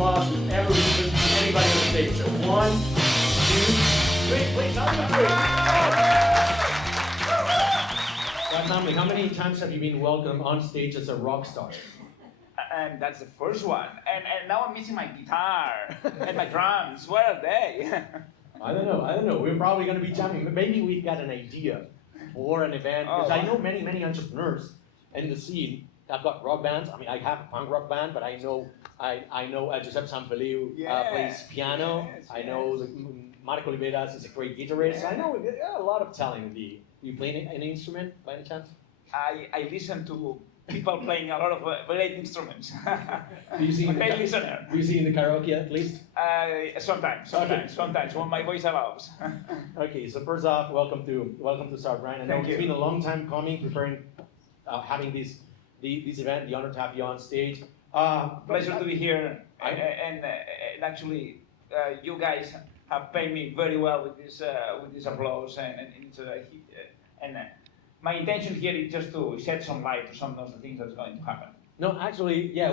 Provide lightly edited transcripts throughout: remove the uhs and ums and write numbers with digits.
applause to anybody on stage. So 1, 2, 3, please. Family, how many times have you been welcomed on stage as a rock star? And that's the first one. And now I'm missing my guitar and my drums. Where are they? I don't know. We're probably going to be jamming. Maybe we've got an idea for an event. Because I know many entrepreneurs in the scene. I've got rock bands. I mean, I have a punk rock band, but I know Giuseppe Sanfeliu plays piano. Yes. I know Marco Oliveras is a great guitarist. I know a lot of talent. Do you play any instrument by any chance? I listen to people playing a lot of great instruments. Do you sing great listener. Do you sing in the karaoke at least? Sometimes, when my voice allows. Okay, so first off, welcome to South Rhine. I know it's been a long time coming, preparing, having this event. The honor to have you on stage. Pleasure to be here, and actually, you guys have paid me very well with this applause, and my intention here is just to shed some light to some of the things that's going to happen. No, actually, yeah,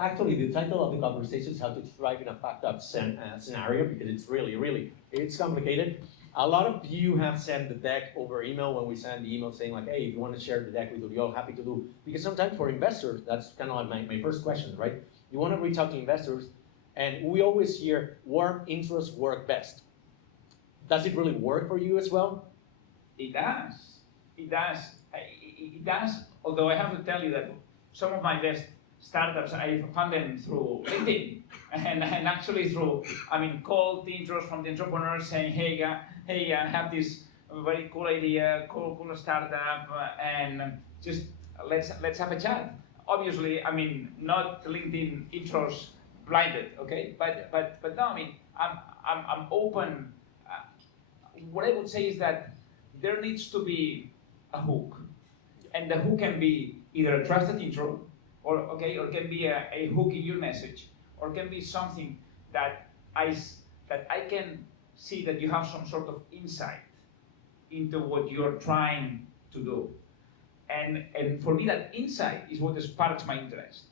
actually, the title of the conversation is how to thrive in a fucked up scenario, because it's really, it's complicated. A lot of you have sent the deck over email when we send the email saying like, hey, if you want to share the deck with Oriol, happy to do. Because sometimes for investors, that's kind of like my first question, right? You want to reach out to investors, and we always hear warm intros work best. Does it really work for you as well? It does. It does. Although I have to tell you that some of my best startups, I found them through LinkedIn, and actually through, cold intros from the entrepreneurs saying, hey, I have this very cool idea, cool startup, and just let's have a chat. Obviously, not LinkedIn intros blinded, okay? But no, I'm open. What I would say is that there needs to be a hook, and the hook can be either a trusted intro, or can be a hook in your message, or can be something that I can see that you have some sort of insight into what you're trying to do, and for me that insight is what sparks my interest.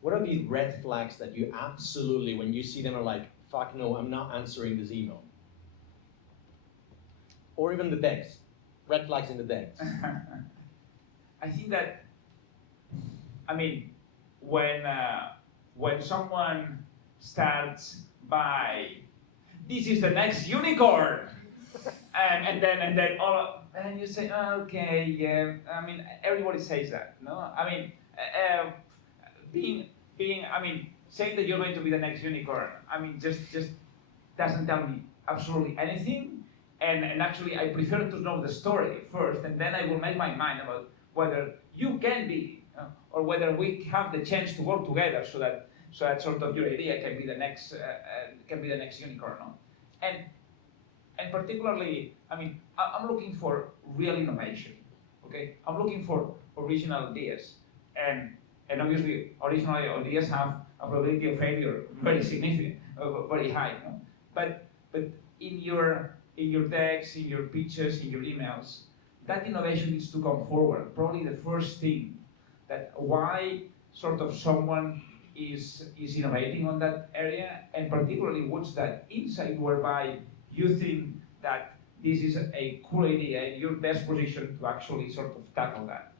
What are the red flags that you absolutely, when you see them, are like, fuck no, I'm not answering this email? Or even the decks, red flags in the decks. I think that, when someone starts by, this is the next unicorn, and then you say, okay, yeah. Everybody says that, no? Saying that you're going to be the next unicorn, just doesn't tell me absolutely anything. And actually, I prefer to know the story first, and then I will make my mind about whether you can be, or whether we have the chance to work together, so that sort of your idea can be the next unicorn. No? And particularly, I'm looking for real innovation. Okay, I'm looking for original ideas, and obviously, original ideas have a probability of failure very significant, very high. No? But in your decks, in your pitches, in your emails, that innovation needs to come forward. Probably the first thing, that why sort of someone is innovating on that area, and particularly what's that insight whereby you think that this is a cool idea and you're best positioned to actually sort of tackle that.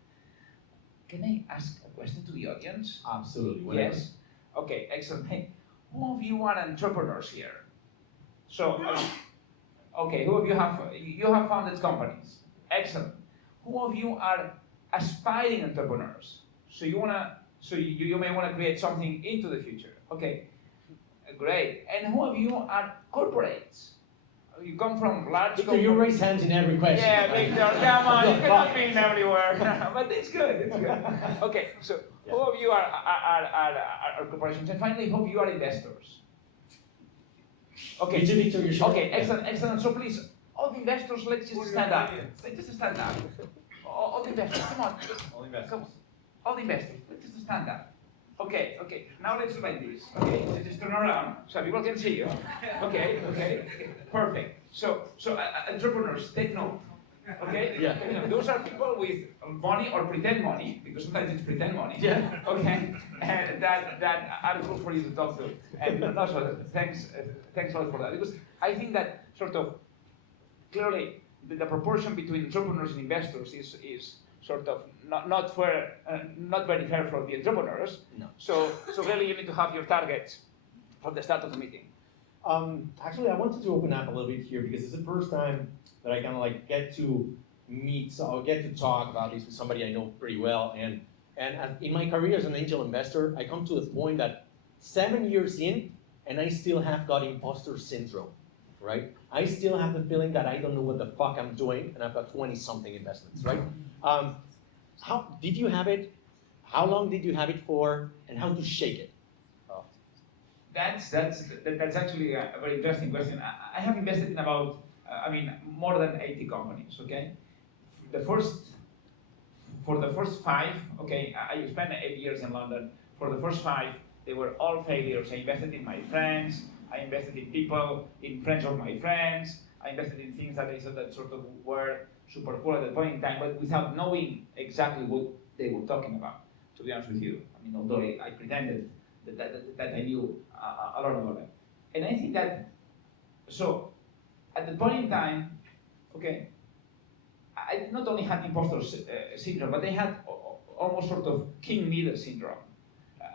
Can I ask a question to the audience? Absolutely. Whatever. Yes? Okay, excellent. Hey, who of you are entrepreneurs here? So, okay, who of you have founded companies? Excellent. Who of you are aspiring entrepreneurs? So you may want to create something into the future. Okay, great. And who of you are corporates? You come from large Victor, you raise hands in every question. Yeah, Victor, come on, you cannot be everywhere. But it's good. Okay, so who of you are corporations? And finally, who of you are investors? Okay, Victor, you're sure? Okay, excellent. So please, all the investors, let's just stand up. Let's just stand up. All the investors, come on. All investors. Come on. All the investors, let's just stand up. Okay. Now let's do like this. Okay, just turn around so people can see you. Okay. Perfect. So entrepreneurs, take note. Okay? Yeah. You know, those are people with money or pretend money, because sometimes it's pretend money. Yeah. Okay? And that are good for you to talk to. And also, thanks a lot for that. Because I think that sort of clearly the proportion between entrepreneurs and investors is sort of not fair, not very fair for the entrepreneurs. No. So really you need to have your targets from the start of the meeting. Actually, I wanted to open up a little bit here because it's the first time that I kind of like get to meet, so get to talk about this with somebody I know pretty well. And in my career as an angel investor, I come to the point that 7 years in, and I still have got imposter syndrome, right? I still have the feeling that I don't know what the fuck I'm doing, and I've got 20-something investments, right? How did you have it? How long did you have it for, and how to shake it? That's actually a very interesting question. I have invested in about, more than 80 companies, okay? For the first 5, okay, I spent 8 years in London. For the first 5, they were all failures. I invested in my friends, I invested in people, in friends of my friends, I invested in things that I thought that sort of were super cool at the point in time, but without knowing exactly what they were talking about, to be honest with you. I mean, although I pretended that I knew a lot about it. And I think that, so, at the point in time, okay, I not only had imposter syndrome, but I had almost sort of king leader syndrome.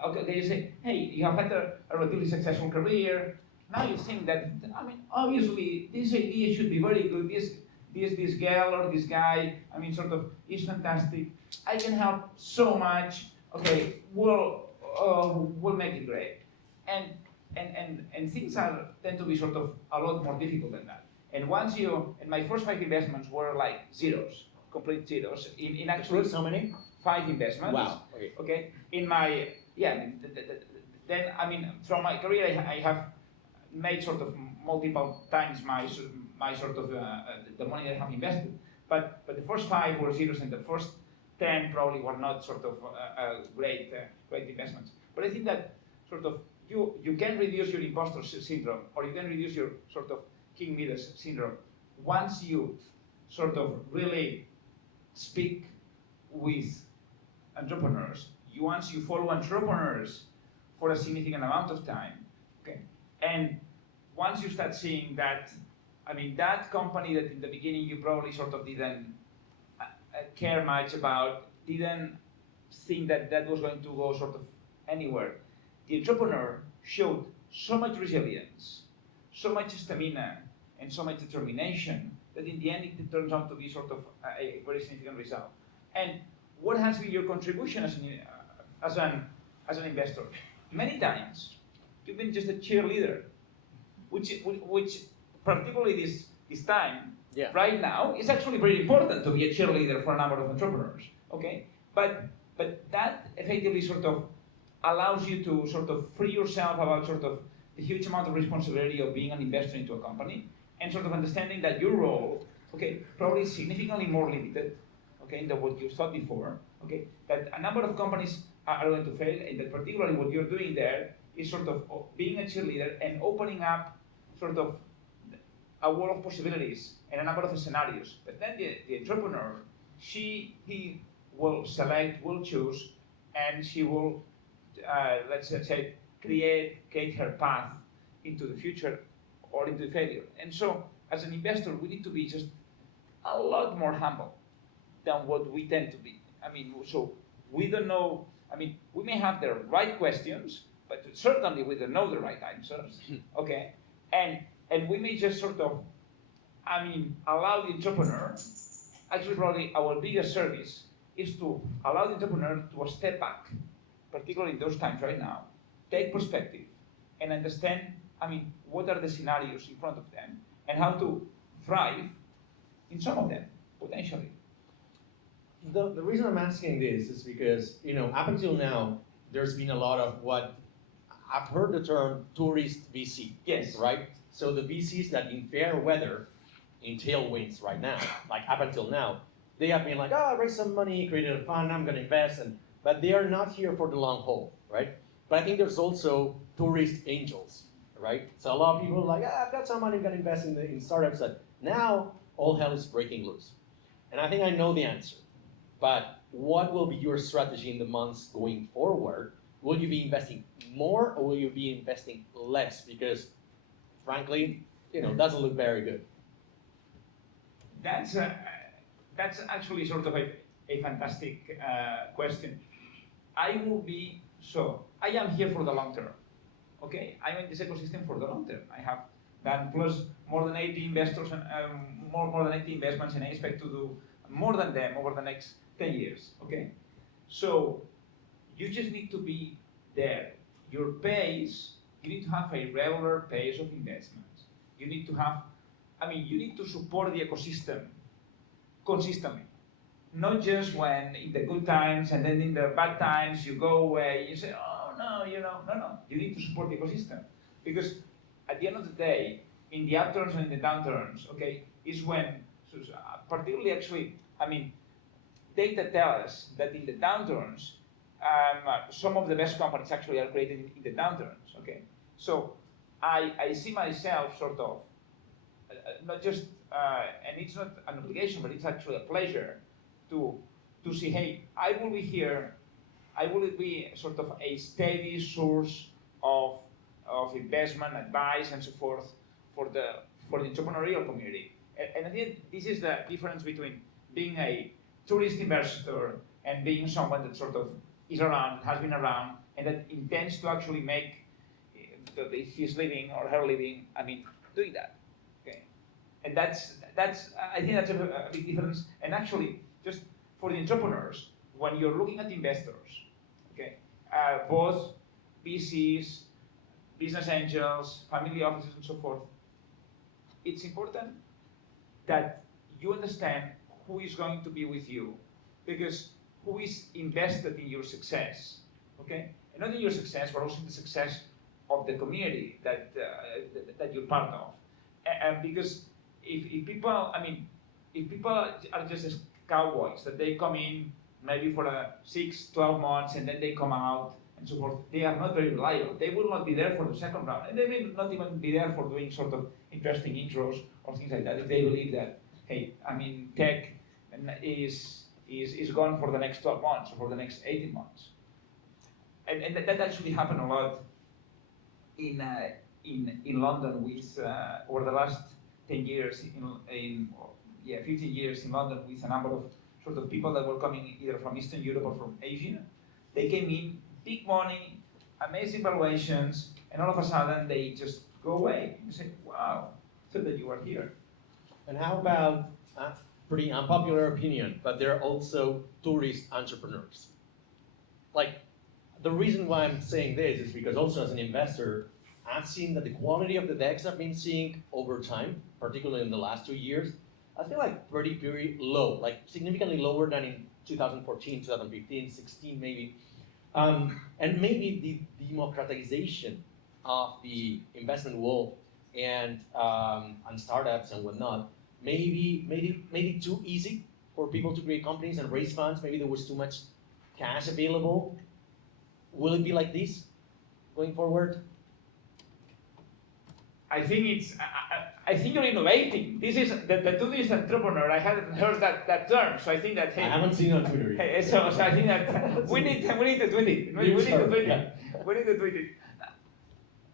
Okay, you say, hey, you have had a relatively successful career. Now you think that, obviously, this idea should be very good. This girl or this guy, is fantastic. I can help so much. Okay, we'll make it great. And things tend to be sort of a lot more difficult than that. And my first 5 investments were like zeros, complete zeros. In actually, First, how many? 5 investments. Wow. Okay. From my career, I have made sort of multiple times my sort of the money I have invested. But the first 5 were zeros, and the first 10 probably were not sort of great investments. But I think that sort of you can reduce your imposter syndrome, or you can reduce your sort of king leader syndrome once you sort of really speak with entrepreneurs. Once you follow entrepreneurs for a significant amount of time, okay, and once you start seeing that, that company that in the beginning you probably sort of didn't care much about, didn't think that was going to go sort of anywhere. The entrepreneur showed so much resilience, so much stamina, and so much determination that in the end it turns out to be sort of a very significant result. And what has been your contribution as an investor? Many times you've been just a cheerleader, which particularly this time, Yeah. right now, is actually very important to be a cheerleader for a number of entrepreneurs. Okay, but that effectively sort of allows you to sort of free yourself about sort of the huge amount of responsibility of being an investor into a company, and sort of understanding that your role, okay, probably is significantly more limited, okay, than what you thought before, okay, that a number of companies are going to fail, and that particularly what you're doing there is sort of being a cheerleader and opening up sort of a world of possibilities and a number of scenarios. But then the entrepreneur, he will select, will choose, and she will, let's say, create her path into the future or into failure. And so, as an investor, we need to be just a lot more humble than what we tend to be. So we don't know, we may have the right questions, but certainly we don't know the right answers, okay? And we may just sort of, allow the entrepreneur, actually probably our biggest service is to allow the entrepreneur to step back, particularly in those times right now, take perspective, and understand, what are the scenarios in front of them, and how to thrive in some of them, potentially. The reason I'm asking this is because, up until now, there's been a lot of what, I've heard the term tourist VC. Yes. Right? So the VCs that in fair weather, in tailwinds right now, like up until now, they have been like, I raised some money, created a fund, I'm gonna invest, but they are not here for the long haul, right? But I think there's also tourist angels, right? So a lot of people are like, I've got some money, I'm gonna invest in startups that now all hell is breaking loose. and I think I know the answer, but what will be your strategy in the months going forward? Will you be investing more or will you be investing less? Because frankly, doesn't look very good. That's actually sort of a fantastic question. I am here for the long term. Okay, I'm in this ecosystem for the long term. I have done plus more than 80 investors and more than 80 investments, and I expect to do more than them over the next 10 years. Okay, so you just need to be there. Your pace, you need to have a regular pace of investments. You need to have, you need to support the ecosystem consistently. Not just when in the good times and then in the bad times you go away, you say, oh no, no. You need to support the ecosystem. Because at the end of the day, in the upturns and in the downturns, okay, is when, particularly actually, data tell us that in the downturns, some of the best companies actually are created in the downturns, okay? So I see myself sort of, not just, and it's not an obligation, but it's actually a pleasure to see, hey, I will be here, I will be sort of a steady source of investment, advice, and so forth for the entrepreneurial community. And I think this is the difference between being a tourist investor and being someone that sort of is around, has been around, and that intends to actually make his living or her living, doing that. Okay, and that's I think that's a big difference. And actually, just for the entrepreneurs, when you're looking at investors, okay, both VCs, business angels, family offices, and so forth, it's important that you understand who is going to be with you, because who is invested in your success, okay? And not in your success, but also in the success of the community that you're part of. And because if people are just as cowboys, that they come in maybe for 6, 12 months and then they come out and so forth, they are not very reliable. They will not be there for the second round, and they may not even be there for doing sort of interesting intros or things like that if they believe that, hey, tech is gone for the next 12 months or for the next 18 months. And that actually happened a lot in London with, over the last 10 years, 15 years in London, with a number of sort of people that were coming either from Eastern Europe or from Asia. They came in, big money, amazing valuations, and all of a sudden they just go away. You say, wow, so that you are here. And how about, pretty unpopular opinion, but they're also tourist entrepreneurs? Like, the reason why I'm saying this is because also as an investor, I've seen that the quality of the decks I've been seeing over time, particularly in the last 2 years, I feel like pretty low, like significantly lower than in 2014, 2015, 16 maybe. And maybe the democratization of the investment world and startups and whatnot, maybe made it too easy for people to create companies and raise funds. Maybe there was too much cash available. Will it be like this going forward? I think you're innovating. This is the tourist entrepreneur. I hadn't heard that term, so I think that, hey, I haven't seen it on Twitter yet. So I think that we need to tweet it. We need to tweet it. We need to tweet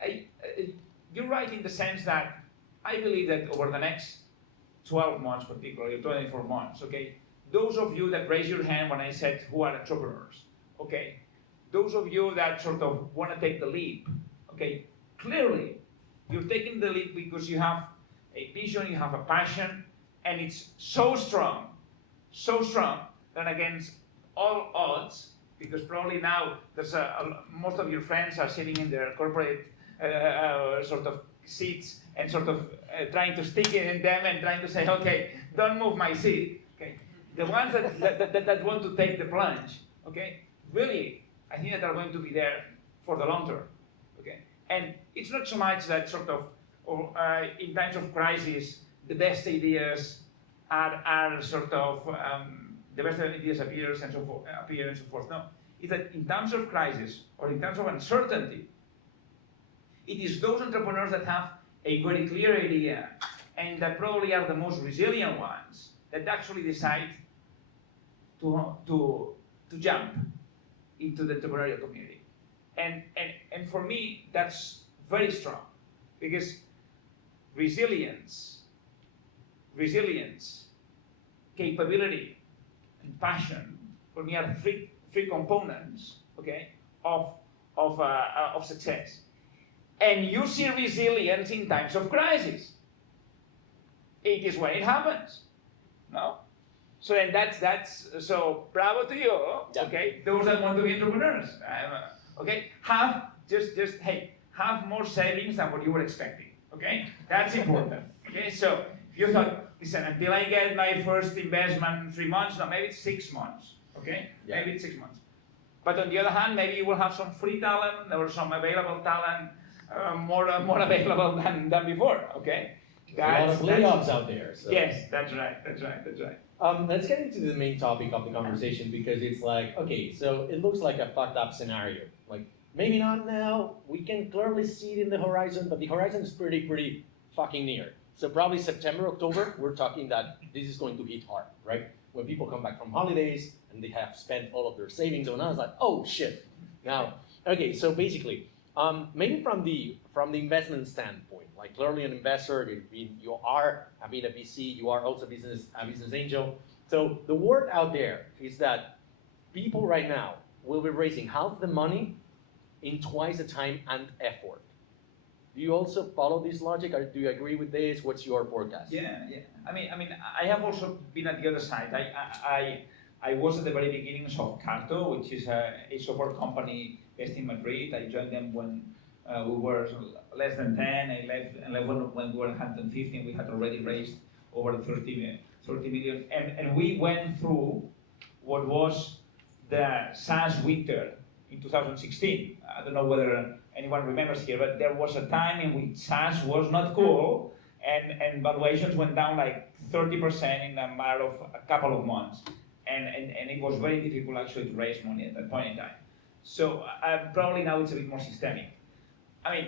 it. You're right in the sense that I believe that over the next 12 months, particularly 24 months, okay, those of you that raised your hand when I said who are entrepreneurs, okay, those of you that sort of want to take the leap, okay, clearly you're taking the leap because you have a vision, you have a passion, and it's so strong that against all odds, because probably now there's most of your friends are sitting in their corporate sort of seats and sort of trying to stick it in them and trying to say, okay, don't move my seat. Okay, the ones that want to take the plunge, okay, really, I think that are going to be there for the long term. Okay, and it's not so much that sort of, in times of crisis, the best ideas are sort of the best ideas appear and so forth. No, it's that in times of crisis or in times of uncertainty, it is those entrepreneurs that have a very clear idea and that probably are the most resilient ones that actually decide to jump into the entrepreneurial community. And for me, that's very strong, because resilience, capability, and passion, for me, are three components, okay, of success. And you see resilience in times of crisis. It is when it happens, no? So then that's so bravo to you, Yeah. okay? Those that want to be entrepreneurs, okay? Have have more savings than what you were expecting, okay? That's important, okay? So if you thought, listen, until I get my first investment 3 months, no, maybe it's 6 months, okay? Yeah. Maybe it's 6 months. But on the other hand, maybe you will have some free talent or some available talent, more available than before, okay? There's a lot of layoffs out there. So. Yes, that's right. Let's get into the main topic of the conversation, because it's like, okay, so it looks like a fucked up scenario. Like, maybe not now, we can clearly see it in the horizon, but the horizon is pretty fucking near. So probably September, October, we're talking that this is going to hit hard, right? When people come back from holidays and they have spent all of their savings on us, like, oh shit. Now, okay, so basically, maybe from the investment standpoint, like clearly an investor, you are, I mean, a VC, you are also a business angel. So the word out there is that people right now will be raising half the money in twice the time and effort. Do you also follow this logic, or do you agree with this? What's your forecast? Yeah. I mean, I have also been at the other side. I was at the very beginnings of Carto, which is a software company based in Madrid. I joined them when we were less than 10. I left when we were 150, and we had already raised over 30 million. And we went through what was the SaaS winter in 2016. I don't know whether anyone remembers here, but there was a time in which SaaS was not cool, and valuations went down like 30% in a matter of a couple of months. And it was very difficult actually to raise money at that point in time. So probably now it's a bit more systemic. I mean,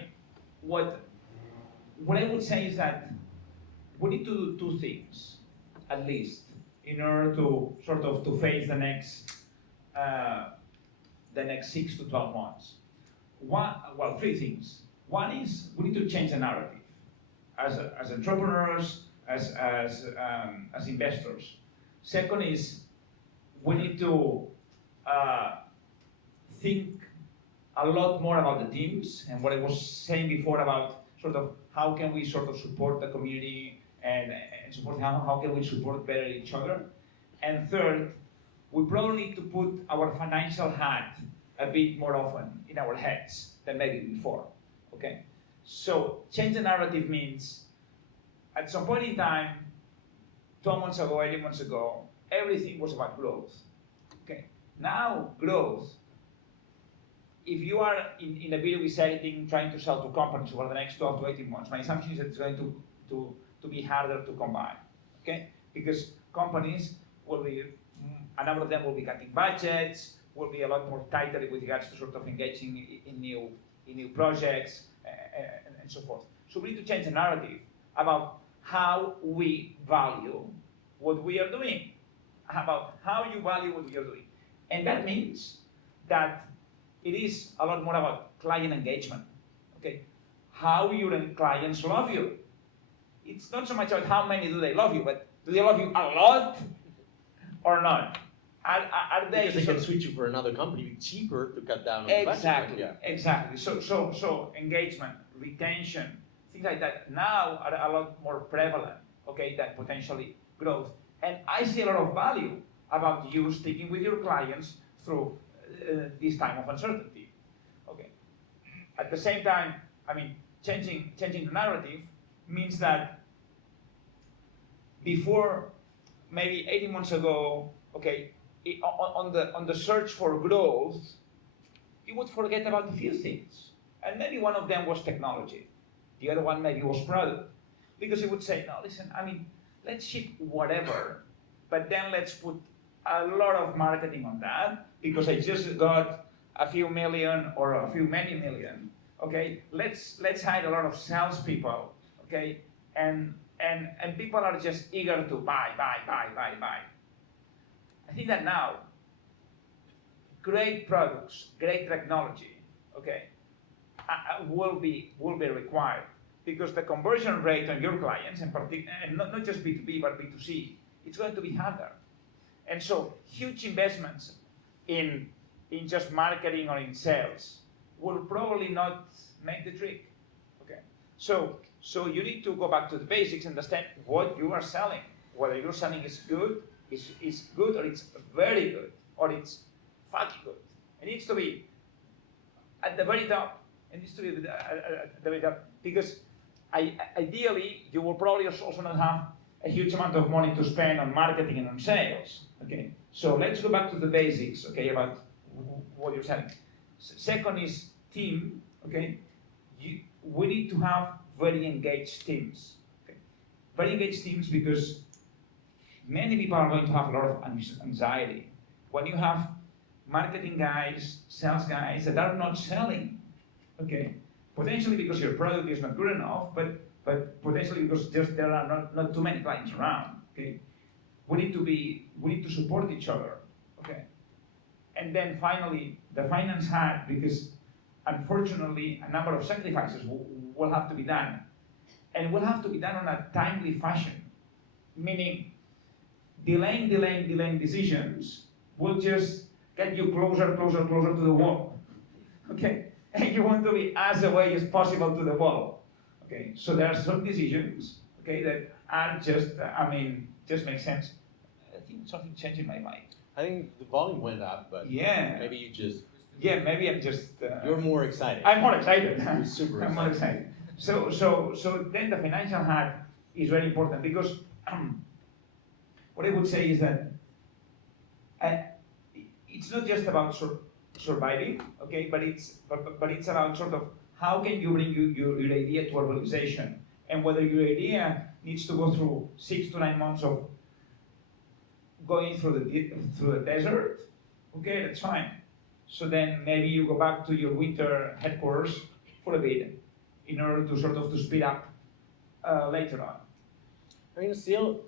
what I would say is that we need to do two things, at least, in order to sort of to face the next 6 to 12 months. Three things. One is we need to change the narrative as entrepreneurs, as investors. Second is we need to think a lot more about the teams, and what I was saying before about sort of how can we sort of support the community and support how can we support better each other. And third, we probably need to put our financial hat a bit more often in our heads than maybe before, okay? So change the narrative means at some point in time, 12 months ago, 18 months ago, everything was about growth, okay? Now growth, if you are in a B2B setting trying to sell to companies over the next 12 to 18 months, my assumption is that it's going to be harder to come by, okay? Because companies will be, a number of them will be cutting budgets, will be a lot more tighter with regards to sort of engaging in new projects and so forth. So we need to change the narrative about how we value what we are doing, about how you value what we are doing. And that means that it is a lot more about client engagement, okay? How your clients love you. It's not so much about how many do they love you, but do they love you a lot or not? Are they? Because they can switch you for another company cheaper to cut down on the budget. Exactly, Yeah. exactly. So engagement, retention, things like that now are a lot more prevalent, okay, than potentially growth. And I see a lot of value about you sticking with your clients through this time of uncertainty, okay. At the same time, I mean, changing the narrative means that before, maybe 18 months ago, okay, on the search for growth, you would forget about a few things. And maybe one of them was technology. The other one maybe was product. Because you would say, no, listen, I mean, let's ship whatever, but then let's put a lot of marketing on that, because I just got a few million or a few many million, okay? Let's hire a lot of salespeople, okay? And and people are just eager to buy. I think that now, great products, great technology, okay, will be required, because the conversion rate on your clients, and not just B2B but B2C, it's going to be harder. And so huge investments in just marketing or in sales will probably not make the trick. Okay, so you need to go back to the basics, understand what you are selling, whether you're selling is good, is good, or it's very good, or it's fucking good. It needs to be at the very top. It needs to be at the very top, because ideally you will probably also not have a huge amount of money to spend on marketing and on sales. Okay, so let's go back to the basics. Okay, about what you're selling. Second is team. Okay, we need to have very engaged teams. Okay, very engaged teams, because many people are going to have a lot of anxiety when you have marketing guys, sales guys that are not selling. Okay, potentially because your product is not good enough, but potentially because just there are not too many clients around. Okay, we need to support each other. Okay, and then finally the finance hat, because unfortunately a number of sacrifices will have to be done, and will have to be done on a timely fashion, meaning delaying decisions will just get you closer to the wall. Okay, and you want to be as away as possible to the wall. Okay, so there are some decisions, okay, that are just, just make sense. I think something changed in my mind. I think the volume went up, but yeah, maybe you just. Yeah, maybe I'm just. You're more excited. I'm more excited. You're super excited. I'm more excited. So then the financial hat is very important, because what I would say is that it's not just about surviving, okay, but it's about sort of how can you bring your idea to a realization, and whether your idea needs to go through 6 to 9 months of going through the desert, okay, that's fine. So then maybe you go back to your winter headquarters for a bit, in order to sort of to speed up later on. I mean, still,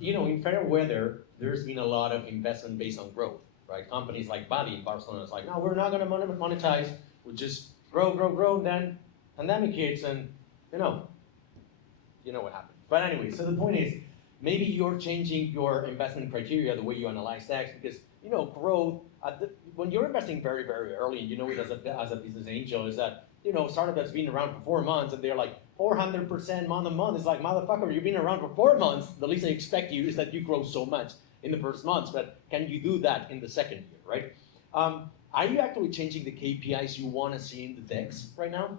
in fair weather, there's been a lot of investment based on growth, right? Companies like Bali in Barcelona is like, no, we're not going to monetize. We'll just grow. Then pandemic hits, and you know what happened. But anyway, so the point is, maybe you're changing your investment criteria, the way you analyze stocks, because growth. When you're investing very, very early, and it as a business angel, is that startup that's been around for 4 months, and they're like 400% month on month. It's like, motherfucker, you've been around for 4 months. The least I expect you is that you grow so much in the first months, but can you do that in the second year, right? Are you actually changing the KPIs you want to see in the decks right now?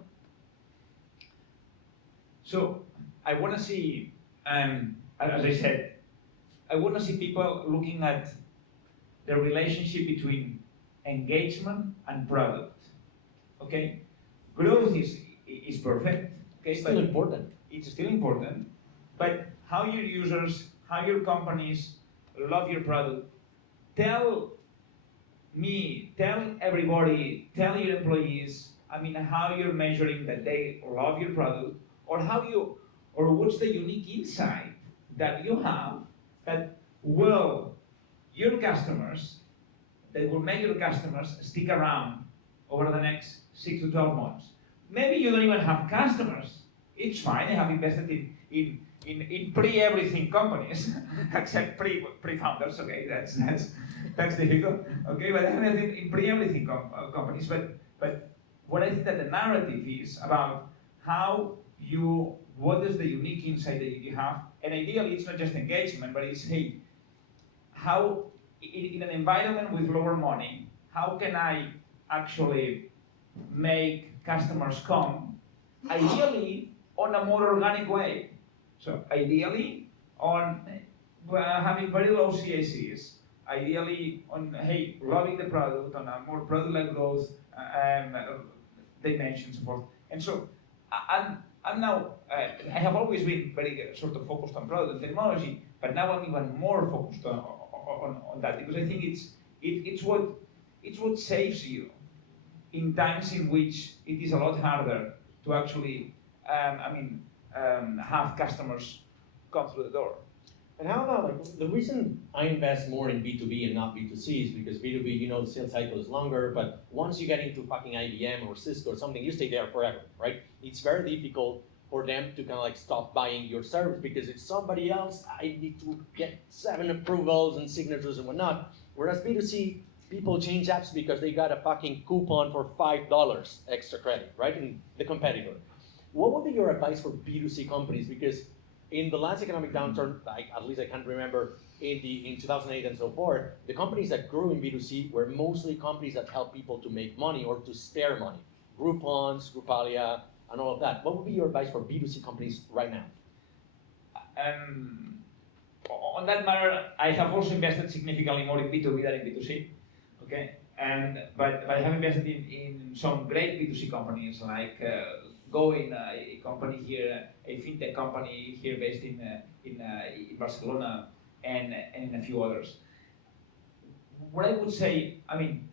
So I want to see, as I said, I want to see people looking at the relationship between engagement and product. Okay, growth is perfect. Okay, it's still important. It's still important, but how your users, how your companies love your product. Tell everybody, tell your employees, how you're measuring that they love your product, or what's the unique insight that you have that will make your customers stick around over the next 6 to 12 months. Maybe you don't even have customers. It's fine. I have invested in pre-everything companies, except pre-founders. Okay, that's difficult. Okay, but I have invested in pre-everything companies. But what I think that the narrative is about what is the unique insight that you have, and ideally it's not just engagement, but it's how in an environment with lower money, how can I actually make customers come, ideally on a more organic way. So ideally on having very low CACs, ideally on loving the product, on a more product-led growth dimension, so forth. And so I'm now, I have always been very sort of focused on product and technology, but now I'm even more focused on that, because I think it's what saves you in times in which it is a lot harder to actually have customers come through the door. And how about, like, the reason I invest more in B2B and not B2C is because B2B, you know, the sales cycle is longer, but once you get into fucking IBM or Cisco or something, you stay there forever, right? It's very difficult for them to kind of like stop buying your service because it's somebody else, I need to get 7 approvals and signatures and whatnot. Whereas B2C, people change apps because they got a fucking coupon for $5 extra credit, right? And the competitor. What would be your advice for B2C companies? Because in the last economic downturn, at least I can remember, in 2008 and so forth, the companies that grew in B2C were mostly companies that help people to make money or to spare money. Groupons, Groupalia, and all of that. What would be your advice for B2C companies right now? On that matter, I have also invested significantly more in B2B than in B2C. Okay, but I have invested in some great B2C companies like Going, a company here, a fintech company here based in Barcelona, and in a few others. What I would say, I mean,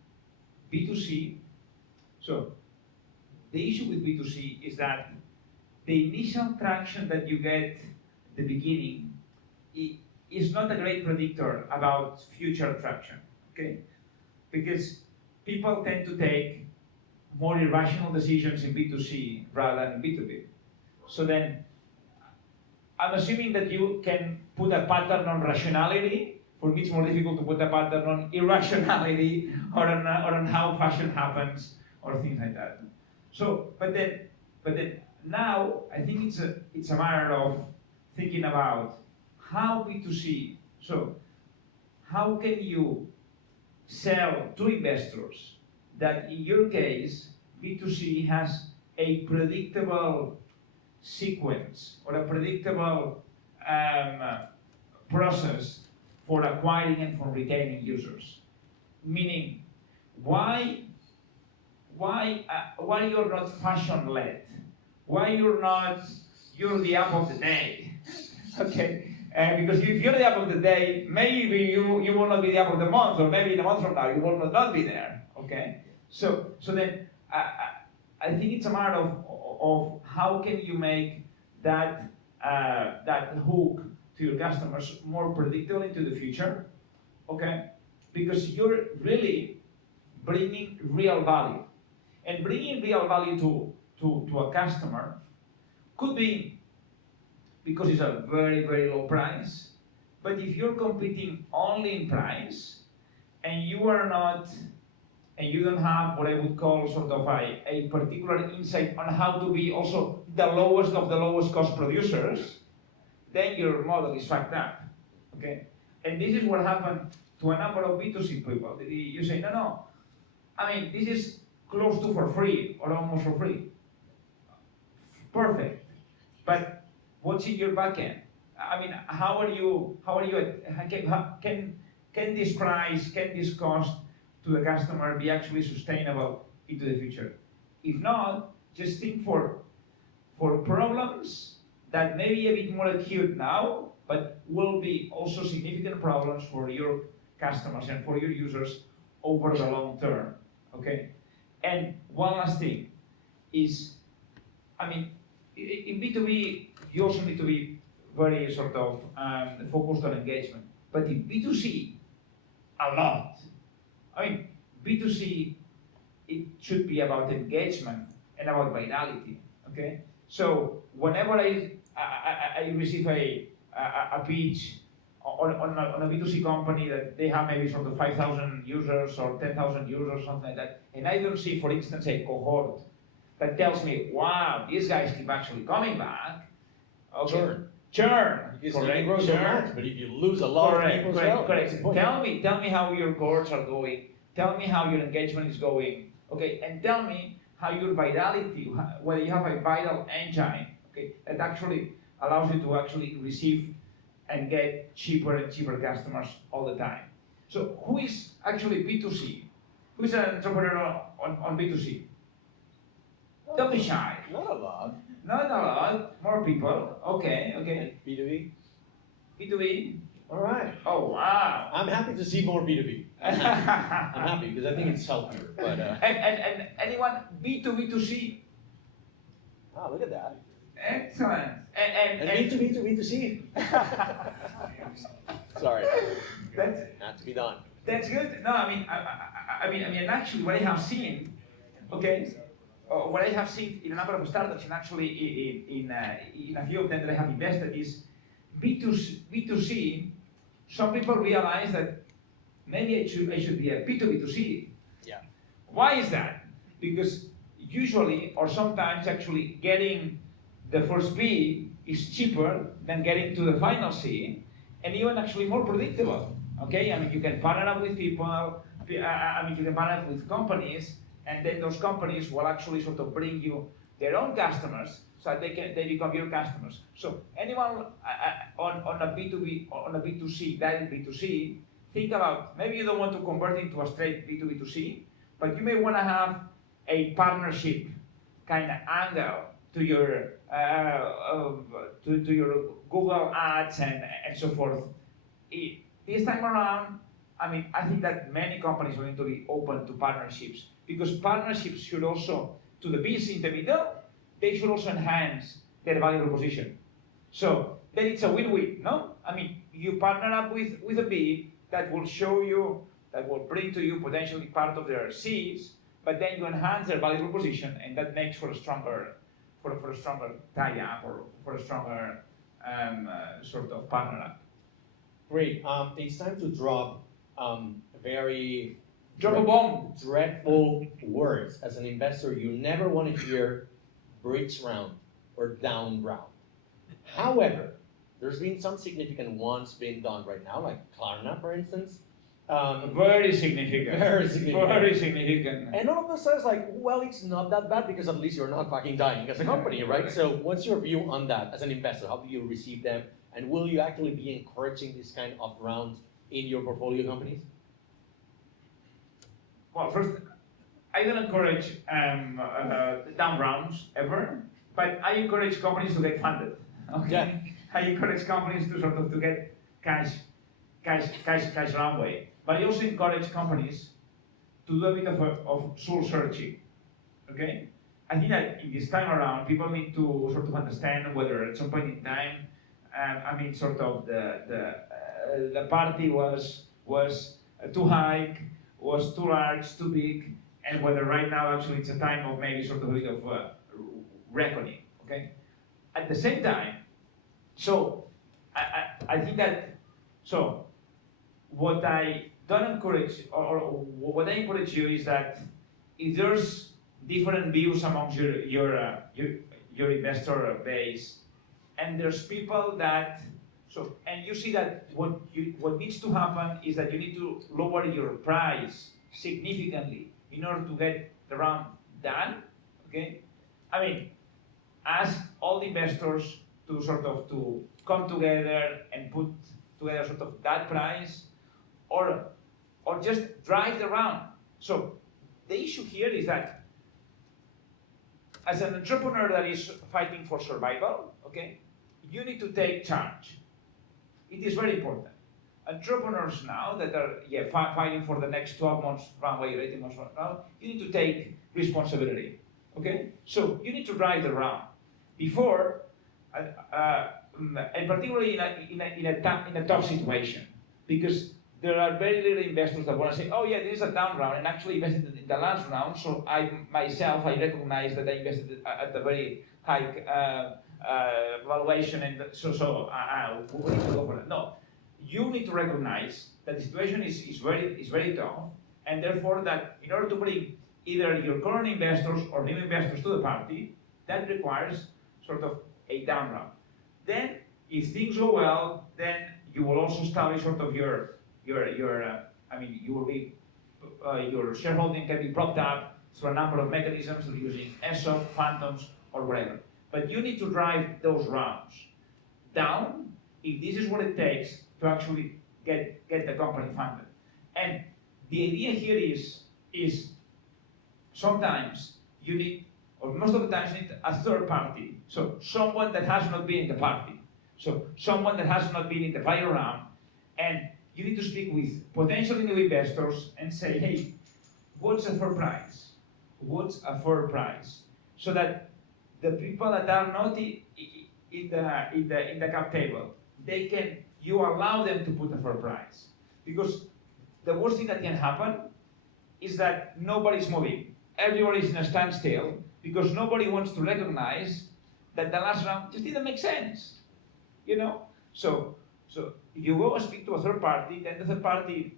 B2C. So the issue with B2C is that the initial traction that you get at the beginning is not a great predictor about future traction. Okay, because people tend to take more irrational decisions in B2C rather than in B2B. So then, I'm assuming that you can put a pattern on rationality. For me, it's more difficult to put a pattern on irrationality or on how fashion happens or things like that. So, but then now I think it's a matter of thinking about how B2C. So, how can you sell to investors that in your case, B2C has a predictable sequence or a predictable process for acquiring and for retaining users. Meaning, why you're not fashion-led? Why you're the app of the day? Okay, because if you're the app of the day, maybe you will not be the app of the month, or maybe in a month from now you will not be there. Okay, so then I think it's a matter of how can you make that hook to your customers more predictable into the future. Okay, because you're really bringing real value, and bringing real value to a customer could be because it's a very, very low price. But if you're competing only in price, and you don't have what I would call sort of a particular insight on how to be also the lowest of the lowest cost producers, then your model is fucked up. Okay? And this is what happened to a number of B2C people. You say, no, I mean, this is close to for free or almost for free. Perfect. But what's in your backend? I mean, can this price, can this cost to the customer be actually sustainable into the future? If not, just think for problems that may be a bit more acute now, but will be also significant problems for your customers and for your users over the long term. Okay? And one last thing is, I mean, in B2B, you also need to be very sort of focused on engagement. But in B2C, a lot. I mean, B2C, it should be about engagement and about virality. Okay? So whenever I receive a pitch on a B2C company that they have maybe sort of 5,000 users or 10,000 users or something like that, and I don't see, for instance, a cohort that tells me, wow, these guys keep actually coming back. Okay. Churn. Because you can grow so much, but if you lose a lot of people as well. Correct. Tell me how your cohorts are going. Tell me how your engagement is going. Okay, and tell me how your virality, whether you have a viral engine, okay, that actually allows you to actually receive and get cheaper and cheaper customers all the time. So who is actually B2C? Who is an entrepreneur on B2C? Don't be shy. Not a lot. Not a lot. More people. Okay. B2B? B2B? All right. Oh, wow. I'm happy to see more B2B. I'm happy because I think it's healthier. But and anyone B2B2C? oh, look at that. Excellent. And B2B to B2C. Sorry, That's not to be done. that's good. No, I mean, actually, what I have seen, okay, what I have seen in a number of startups, and actually in a few of them that I have invested, is B2C. Some people realize that maybe I should be a B2B2C. Yeah. Why is that? Because usually, or sometimes actually, getting the first B is cheaper than getting to the final C, and even actually more predictable. Okay, I mean, you can partner up with people. I mean, you can partner up with companies, and then those companies will actually sort of bring you their own customers, so that they become your customers. So anyone on a B2B, on a B2C, direct B2C, think about, maybe you don't want to convert into a straight B2B2C, but you may want to have a partnership kind of angle to your to your Google ads and so forth. This time around, I mean, I think that many companies are going to be open to partnerships, because partnerships should also, to the Bs in the middle, they should also enhance their value proposition. So then it's a win-win, no? I mean, you partner up with a B that will show you, that will bring to you potentially part of their Cs, but then you enhance their value proposition, and that makes for a stronger, for a stronger tie-up, or for a stronger sort of partner up. Great. It's time to drop very Drop a bomb. dreadful words. As an investor, you never want to hear bridge round or down round. However, there's been some significant ones being done right now, like Klarna, for instance. Very significant. Very significant. Very significant. And all of a sudden, it's like, well, it's not that bad, because at least you're not fucking dying as a company, right? So what's your view on that as an investor? How do you receive them? And will you actually be encouraging this kind of rounds in your portfolio companies? Well, first, I don't encourage down rounds ever, but I encourage companies to get funded. Okay. Yeah. I encourage companies to sort of to get cash runway. But I also encourage companies to do a bit of soul searching. Okay. I think that in this time around, people need to sort of understand whether at some point in time, I mean, sort of the party was too high, was too large, too big, and whether right now actually it's a time of maybe sort of a bit of reckoning. Okay. At the same time, so I think that, so what I don't encourage, or what I encourage you, is that if there's different views amongst your investor base, and there's people that, so, and you see that what needs to happen is that you need to lower your price significantly in order to get the round done. Okay, I mean, ask all the investors to sort of to come together and put together sort of that price, or just drive the round. So the issue here is that as an entrepreneur that is fighting for survival, okay, you need to take charge. It is very important. Entrepreneurs now that are fighting for the next 12 months runway or 18 months runway, you need to take responsibility. Okay, so you need to drive the round before, and particularly in a tough situation, because there are very little investors that want to say, oh yeah, this is a down round, and actually invested in the last round. So I recognize that I invested at a very high valuation, and so we need to go for that. No, you need to recognize that the situation is very tough, and therefore that in order to bring either your current investors or new investors to the party, that requires sort of a down round. Then, if things go well, then you will also establish sort of your you will be your shareholding can be propped up through a number of mechanisms, using ESOP, phantoms, or whatever. But you need to drive those rounds down if this is what it takes to actually get the company funded. And the idea here is sometimes you need, or most of the times you need a third party. So someone that has not been in the party. So someone that has not been in the prior round, and you need to speak with potentially new investors and say, hey, what's a fair price? What's a fair price? So that the people that are not in the cap table, you allow them to put a fair price. Because the worst thing that can happen is that nobody's moving. Everybody's in a standstill because nobody wants to recognize that the last round just didn't make sense. So if you go and speak to a third party, then the third party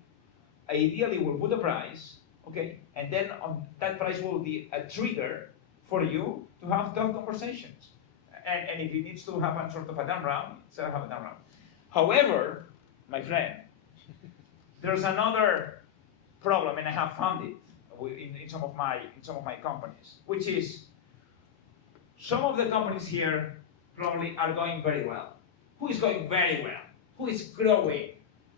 ideally will put a price, okay, and then that price will be a trigger for you to have tough conversations. And if it needs to happen sort of a down round, it's have a down round. However, my friend, there's another problem, and I have found it in some of my companies, which is some of the companies here probably are going very well. Who is going very well? Who is growing?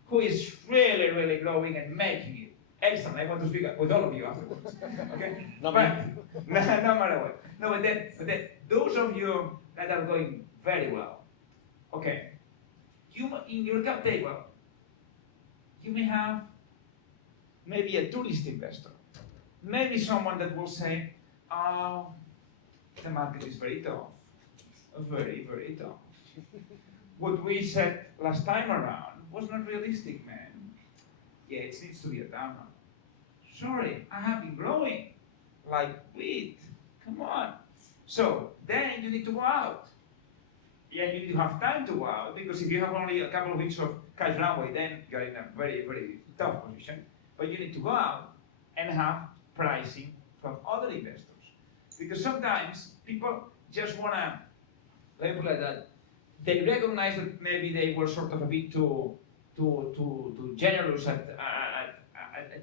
Who is really, really growing and making it? Excellent. I want to speak with all of you afterwards. Okay? No matter what. No, but then those of you that are going very well, okay, in your cap table, you may have maybe a tourist investor, maybe someone that will say, "Oh, the market is very tough, very, very tough. What we said last time around was not realistic, man. Yeah, it needs to be a down round. Sorry, I have been growing like wheat. Come on." So then you need to go out. Yeah, you need to have time to go out, because if you have only a couple of weeks of cash runway, then you're in a very, very tough position. But you need to go out and have pricing from other investors. Because sometimes people just want to label it that they recognize that maybe they were sort of a bit too generous at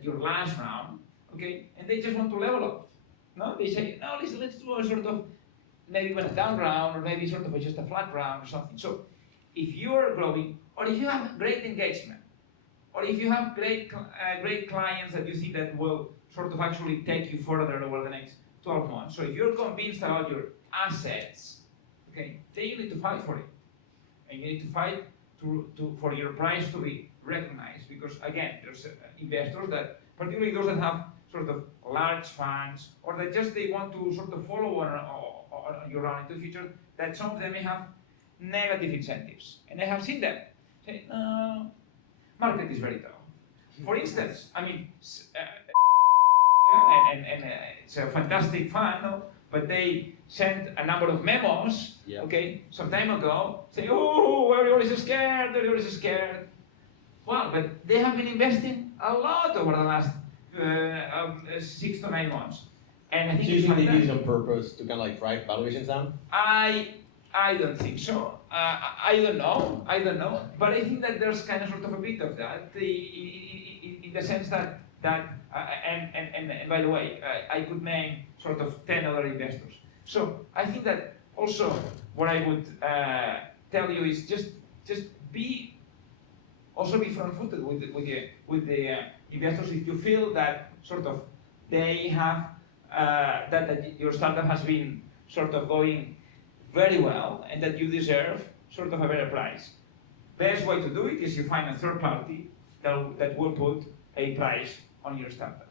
your last round, okay? And they just want to level up. No, they say, no, let's do a sort of maybe even a down round, or maybe sort of just a flat round or something. So if you're growing, or if you have great engagement, or if you have great clients that you think that will sort of actually take you further over the next 12 months. So if you're convinced about your assets, okay, then you need to fight for it. And you need to fight for your price to be recognized, because again, there's investors that, particularly those that have sort of large funds, or that just they want to sort of follow on your round in the future, that some of them may have negative incentives. And I have seen them say, no, market is very tough. For instance, I mean, it's a fantastic fund, no? But they sent a number of memos, okay, some time ago, saying, "Oh, Oriol is scared, Oriol is scared." Well, but they have been investing a lot over the last 6 to 9 months. And I think do you think they did it on purpose to kind of like drive valuations down? I don't think so. I don't know. But I think that there's kind of sort of a bit of that, in the sense that and by the way, I could name sort of 10 other investors. So I think that also what I would tell you is just be front-footed with the investors if you feel that sort of they have that your startup has been sort of going very well and that you deserve sort of a better price. Best way to do it is you find a third party that will put a price on your startup,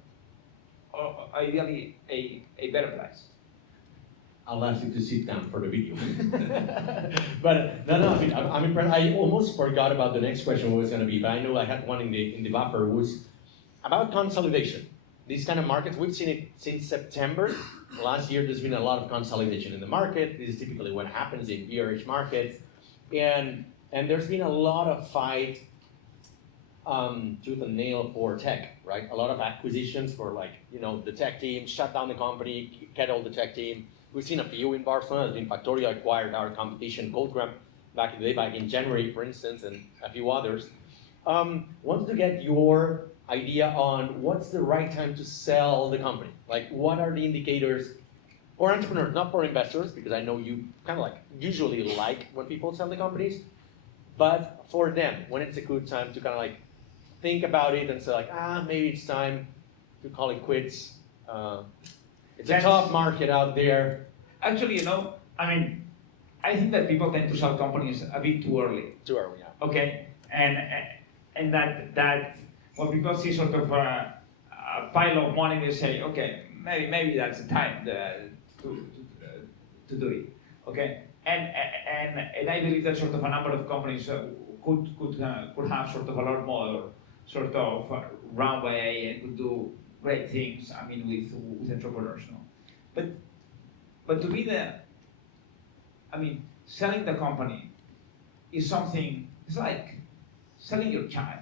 or ideally a better price. I'll ask you to sit down for the video. But no, I mean, I'm impressed. I almost forgot about the next question what was going to be, but I know I had one in the buffer, was about consolidation. These kind of markets, we've seen it since September. Last year, there's been a lot of consolidation in the market. This is typically what happens in PRH markets. And there's been a lot of fight tooth and nail for tech, right? A lot of acquisitions for the tech team, shut down the company, get all the tech team. We've seen a few in Barcelona. Factorio acquired our competition, Goldgram, back in the day, back in January, for instance, and a few others. Wanted to get your idea on what's the right time to sell the company. Like, what are the indicators for entrepreneurs, not for investors, because I know you kind of usually like when people sell the companies, but for them, when it's a good time to kind of think about it and say maybe it's time to call it quits. It's a tough market out there. Actually, I think that people tend to sell companies a bit too early. Too early, yeah. Okay, and that when people see sort of a pile of money, they say, okay, maybe that's the time to to do it. Okay, and I believe that sort of a number of companies could have sort of a lot more sort of runway and could do great things. I mean, with entrepreneurs, no. But to be selling the company is something. It's like selling your child.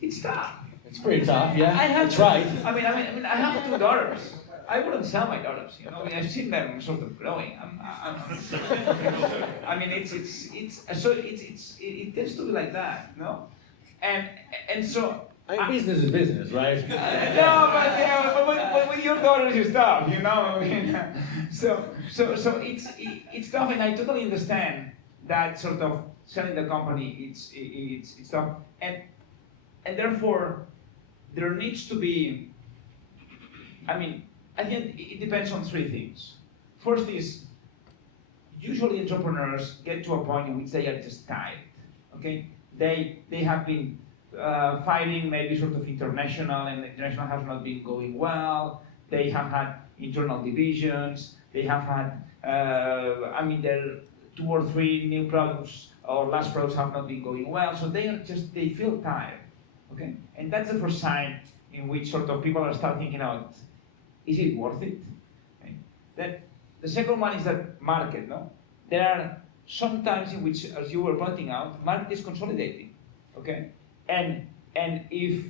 It's tough. It's pretty tough, yeah. I have tried. I mean, I have 2 daughters. I wouldn't sell my daughters. You know, I've seen them sort of growing. I mean, it tends to be like that, no? And so. I mean, business is business, right? No, but with your daughters it's tough, you know. I mean, so it's tough, and I totally understand that sort of selling the company. It's tough, and therefore there needs to be. I mean, I think it depends on 3 things. First is usually entrepreneurs get to a point in which they are just tired. Okay, they have been. Fighting maybe sort of international, and international has not been going well. They have had internal divisions. They have had, their 2 or 3 new products or last products have not been going well. So they feel tired, okay? And that's the first sign in which sort of people are start thinking out, is it worth it? Okay. Then the second one is that market, no? There are some times in which, as you were pointing out, market is consolidating, okay? And if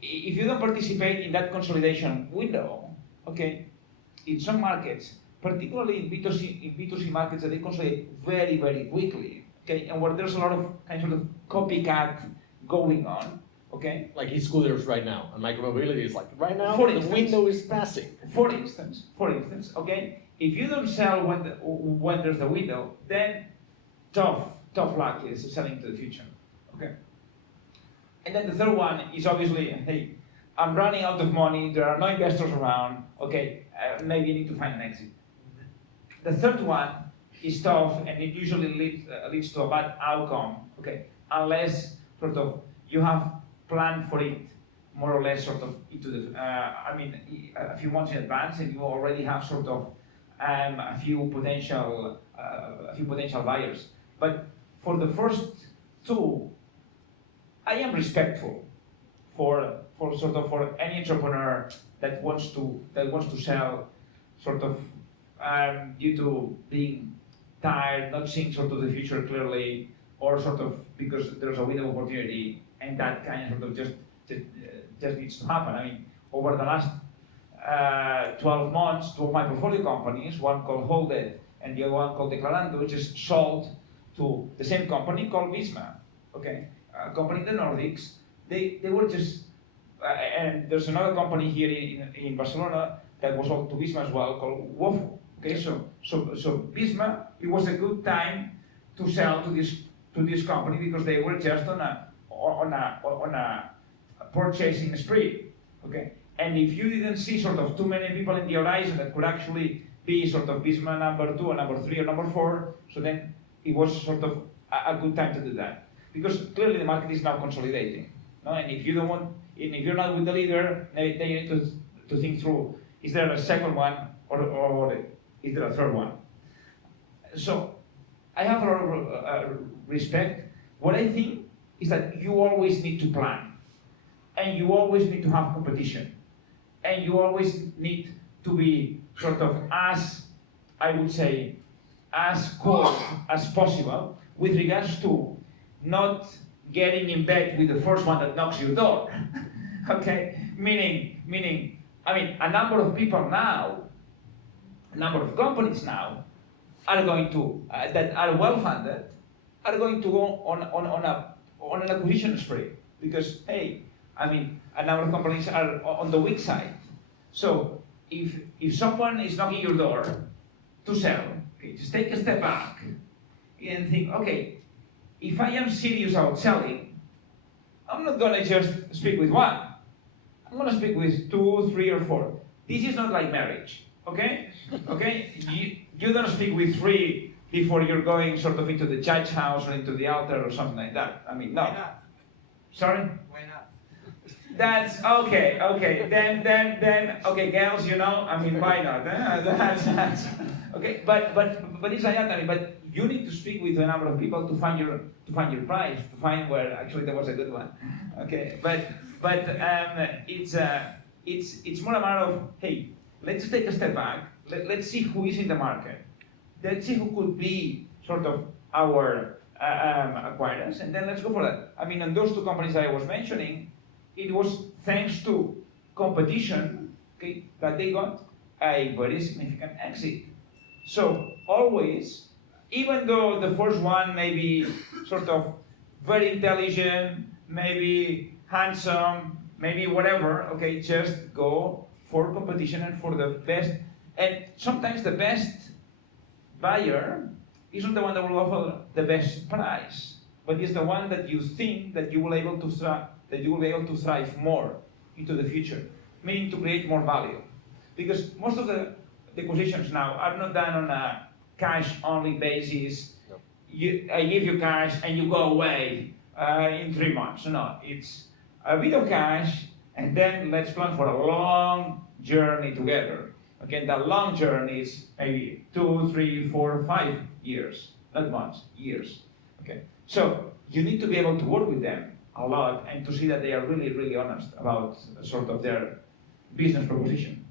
you don't participate in that consolidation window, okay, in some markets, particularly in B2C markets, that they consolidate very, very quickly, okay, and where there's a lot of kind of copycat going on, okay. Like e-scooters right now, and micromobility is like right now. For the instance, window is passing. For instance, okay, if you don't sell when there's the window, then tough luck is selling to the future, okay. And then the third one is obviously, hey, I'm running out of money, there are no investors around, okay, maybe you need to find an exit. The third one is tough, and it usually leads to a bad outcome, okay, unless sort of you have planned for it more or less sort of into the, a few months in advance, and you already have sort of a few potential buyers. But for the first 2, I am respectful for any entrepreneur that wants to sell sort of due to being tired, not seeing sort of the future clearly, or sort of because there's a window of opportunity, and that kind of sort of just needs to happen. I mean, over the last 12 months, 2 of my portfolio companies, one called Hold It and the other one called Declarando, just sold to the same company called Visma, okay? A company in the Nordics. They were just, and there's another company here in Barcelona that was sold to Visma as well called Wofu. Okay, so Visma, it was a good time to sell to this company because they were just on a purchasing spree. Okay, and if you didn't see sort of too many people in the horizon that could actually be sort of Visma number 2 or number 3 or number 4, so then it was sort of a good time to do that. Because clearly the market is now consolidating, no? And if you're not with the leader, then you need to think through: is there a second one, or is there a third one? So I have a lot of respect. What I think is that you always need to plan, and you always need to have competition, and you always need to be sort of as cool as possible with regards to not getting in bed with the first one that knocks your door. Okay? Meaning, I mean, a number of people now, a number of companies now, are going to, that are well funded, are going to go on an acquisition spree. Because, hey, I mean, a number of companies are on the weak side. So, if someone is knocking your door to sell, okay, just take a step back and think, okay, if I am serious about selling, I'm not going to just speak with one. I'm going to speak with 2, 3, or 4. This is not like marriage, okay? Okay? You don't speak with 3 before you're going sort of into the judge house or into the altar or something like that. I mean, no. Why not? Sorry? Why not? That's okay. Then, okay, girls, I mean, why not? That's okay. But it's like that. I mean, but you need to speak with a number of people to find your price, to find where actually there was a good one. Okay, but it's more a matter of, hey, let's take a step back. Let's see who is in the market. Let's see who could be sort of our acquirers, and then let's go for that. I mean, on those two companies I was mentioning, it was thanks to competition, okay, that they got a very significant exit. So always, even though the first one may be sort of very intelligent, maybe handsome, maybe whatever, okay, just go for competition and for the best. And sometimes the best buyer isn't the one that will offer the best price, but is the one that you think that you will be able to thrive more into the future, meaning to create more value. Because most of the acquisitions now are not done on a cash-only basis. No. I give you cash and you go away in 3 months. No, it's a bit of cash, and then let's plan for a long journey together. Okay, that long journey is maybe 2, 3, 4, 5 years, not months, years. Okay, so you need to be able to work with them a lot and to see that they are really, really honest about sort of their business proposition.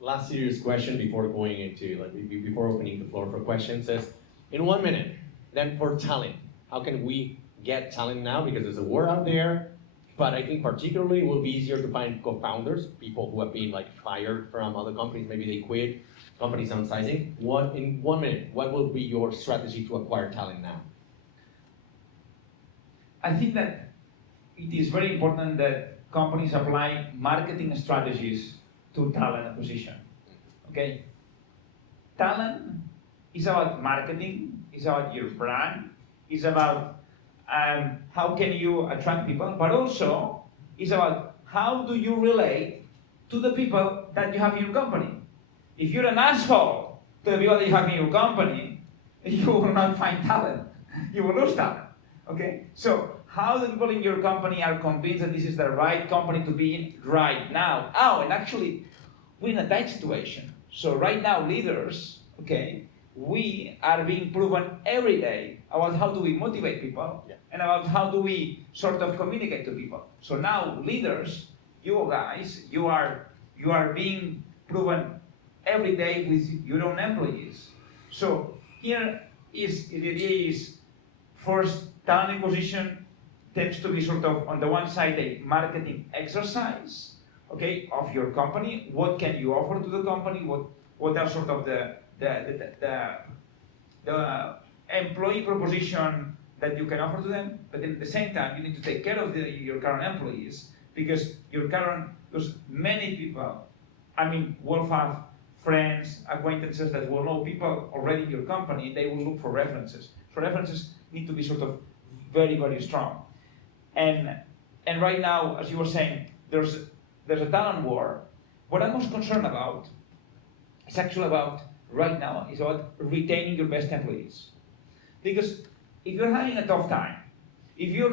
Last serious question before going into, before opening the floor for questions is, in 1 minute, then for talent, how can we get talent now? Because there's a war out there, but I think particularly it will be easier to find co-founders, people who have been fired from other companies, maybe they quit, companies downsizing. In 1 minute, what will be your strategy to acquire talent now? I think that it is very important that companies apply marketing strategies to talent acquisition. Okay? Talent is about marketing, it's about your brand, it's about how can you attract people, but also it's about how do you relate to the people that you have in your company. If you're an asshole to the people that you have in your company, you will not find talent. You will lose talent. Okay? So how the people in your company are convinced that this is the right company to be in right now. Oh, and actually, we're in a tight situation. So right now, leaders, okay, we are being proven every day about how do we motivate people, yeah, and about how do we sort of communicate to people. So now, leaders, you guys, you are being proven every day with your own employees. So here is the idea is first, talent acquisition tends to be sort of on the one side a marketing exercise, okay, of your company. What can you offer to the company? What are sort of the employee proposition that you can offer to them? But at the same time, you need to take care of your current employees because many people, I mean, will have friends, acquaintances that will know people already in your company. They will look for references. So references need to be sort of very, very strong. And right now, as you were saying, there's a talent war. What I'm most concerned about is actually about right now is about retaining your best employees. Because if you're having a tough time, if your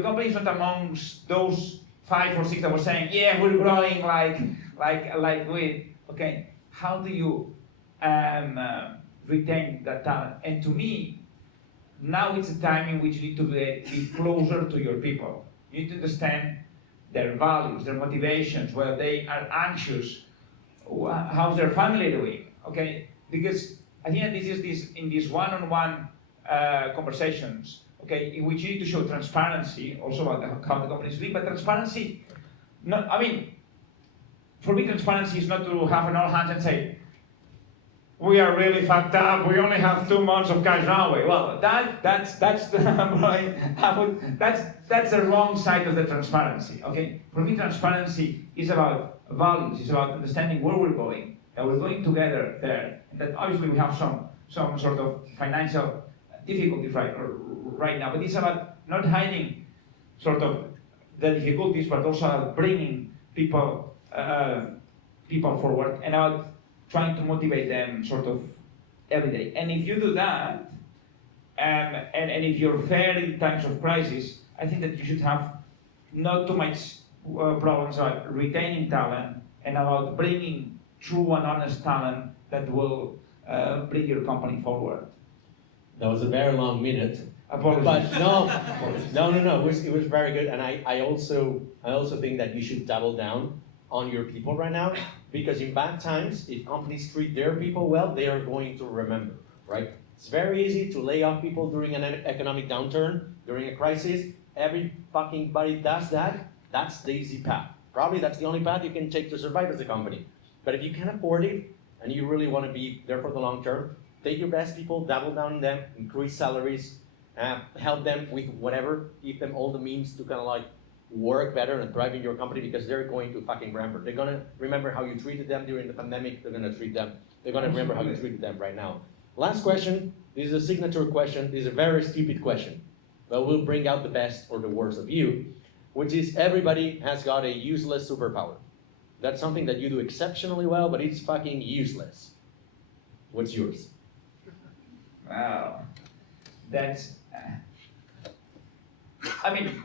company is not amongst those 5 or 6 that were saying, yeah, we're growing like we, okay, how do you retain that talent? And to me, now it's a time in which you need to be closer to your people. You need to understand their values, their motivations, whether they are anxious, how's their family doing, okay? Because I think that this is in these one-on-one conversations, okay, in which you need to show transparency, also about how the company is doing, but transparency, for me transparency is not to have an all hands and say, we are really fucked up. We only have 2 months of cash runway. Well, that's the that's the wrong side of the transparency. Okay, for me, transparency is about values. It's about understanding where we're going. That we're going together there. And that obviously we have some sort of financial difficulties right now. But it's about not hiding sort of the difficulties, but also about bringing people forward and about trying to motivate them sort of every day. And if you do that, and if you're fair in times of crisis, I think that you should have not too much problems about retaining talent and about bringing true and honest talent that will bring your company forward. That was a very long minute. Apologies. But no. It was very good, and I also think that you should double down on your people right now, because in bad times, if companies treat their people well, they are going to remember, right? It's very easy to lay off people during an economic downturn, during a crisis. Every fucking body does that. That's the easy path. Probably that's the only path you can take to survive as a company. But if you can afford it and you really want to be there for the long term, take your best people, double down on them, increase salaries, help them with whatever, give them all the means to kind of like work better and thrive in your company, because they're going to fucking remember. They're gonna remember how you treated them during the pandemic. They're gonna remember how you treated them right now. Last question. This is a signature question. This is a very stupid question, but we'll bring out the best or the worst of you, which is everybody has got a useless superpower. That's something that you do exceptionally well, but it's fucking useless. What's yours? Wow, that's. I mean,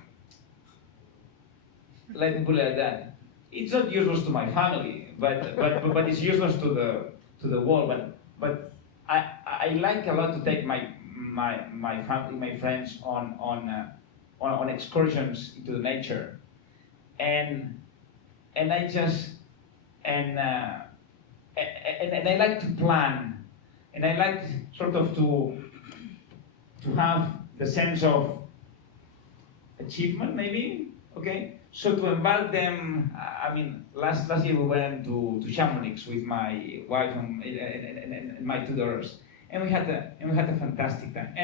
let me put it like that. It's not useless to my family, but it's useless to the world. But I like a lot to take my family, my friends on excursions into the nature, and I just and I like to plan, and I like sort of to have the sense of achievement, maybe. Okay, so to embark them. I mean, last year we went to Chamonix with my wife and my two daughters, and we had a fantastic time.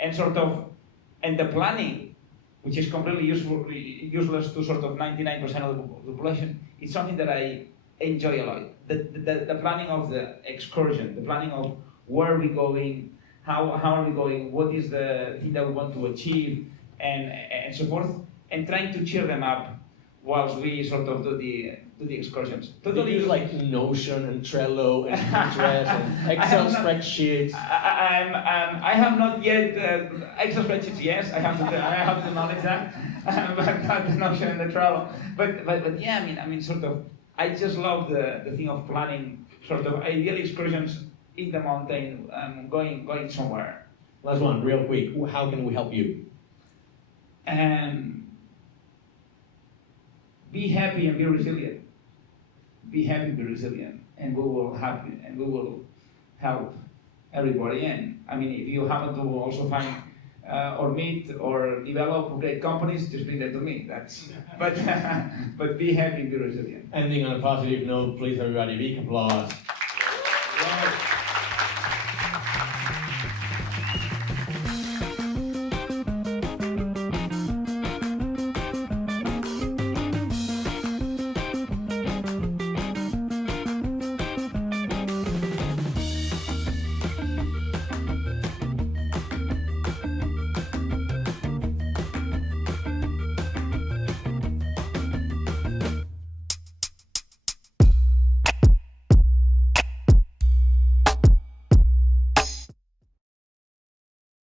And the planning, which is completely useless to sort of 99% of the population, is something that I enjoy a lot. The planning of the excursion, the planning of where are we going, how are we going, what is the thing that we want to achieve, and so forth, and trying to cheer them up whilst we sort of do the excursions. Totally. You use like Notion and Trello and Pinterest and Excel spreadsheets. I have not yet Excel spreadsheets. Yes, I have to acknowledge that, but not the Notion and the Trello. But yeah, I mean, sort of. I just love the thing of planning sort of ideal excursions in the mountain, going somewhere. Last one, real quick. How can we help you? Be happy and be resilient. Be happy and be resilient, and we will help everybody. And I mean, if you happen to also find or meet or develop great companies, just bring that to me. But be happy and be resilient. Ending on a positive note, please everybody, big applause.